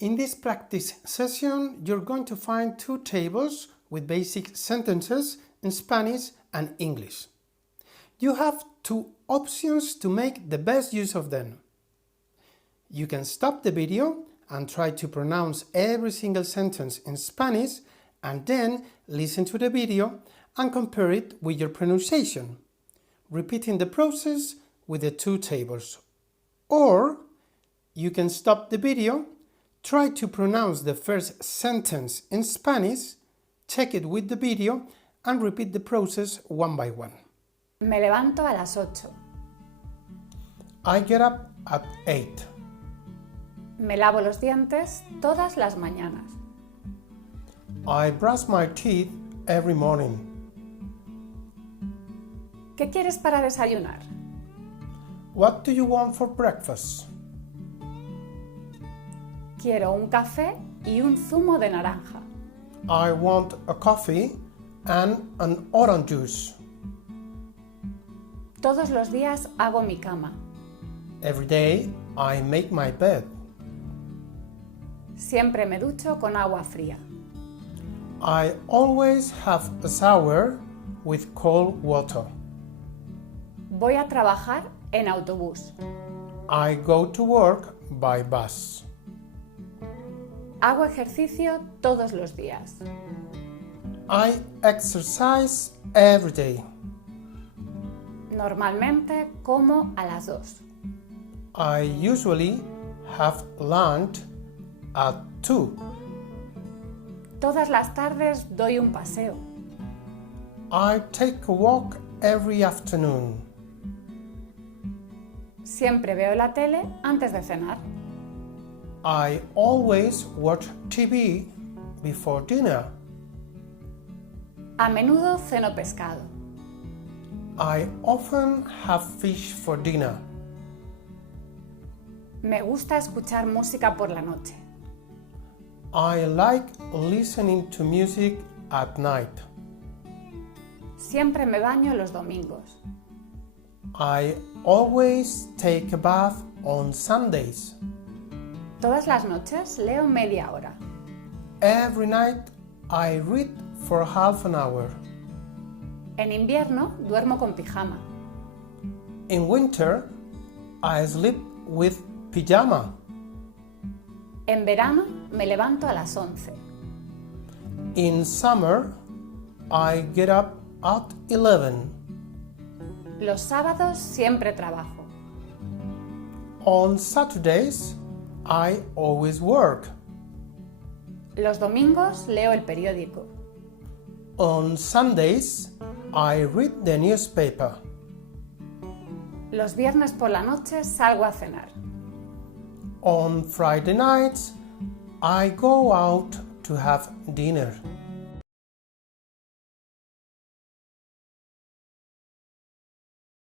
In this practice session, you're going to find two tables with basic sentences in Spanish and English. You have two options to make the best use of them. You can stop the video and try to pronounce every single sentence in Spanish and then listen to the video and compare it with your pronunciation, repeating the process with the two tables. Or you can stop the video, try to pronounce the first sentence in Spanish, check it with the video and repeat the process one by one. Me levanto a las 8. I get up at 8. Me lavo los dientes todas las mañanas. I brush my teeth every morning. ¿Qué quieres para desayunar? What do you want for breakfast? Quiero un café y un zumo de naranja. I want a coffee and an orange juice. Todos los días hago mi cama. Every day I make my bed. Siempre me ducho con agua fría. I always have a shower with cold water. Voy a trabajar en autobús. I go to work by bus. Hago ejercicio todos los días. I exercise every day. Normalmente como a las 2. I usually have lunch at 2. Todas las tardes doy un paseo. I take a walk every afternoon. Siempre veo la tele antes de cenar. I always watch TV before dinner. A menudo ceno pescado. I often have fish for dinner. Me gusta escuchar música por la noche. I like listening to music at night. Siempre me baño los domingos. I always take a bath on Sundays. Todas las noches leo media hora. Every night I read for half an hour. En invierno duermo con pijama. In winter, I sleep with pajama. En verano me levanto a las 11. In summer, I get up at 11. Los sábados siempre trabajo. On Saturdays, I always work. Los domingos leo el periódico. On Sundays, I read the newspaper. Los viernes por la noche salgo a cenar. On Friday nights, I go out to have dinner.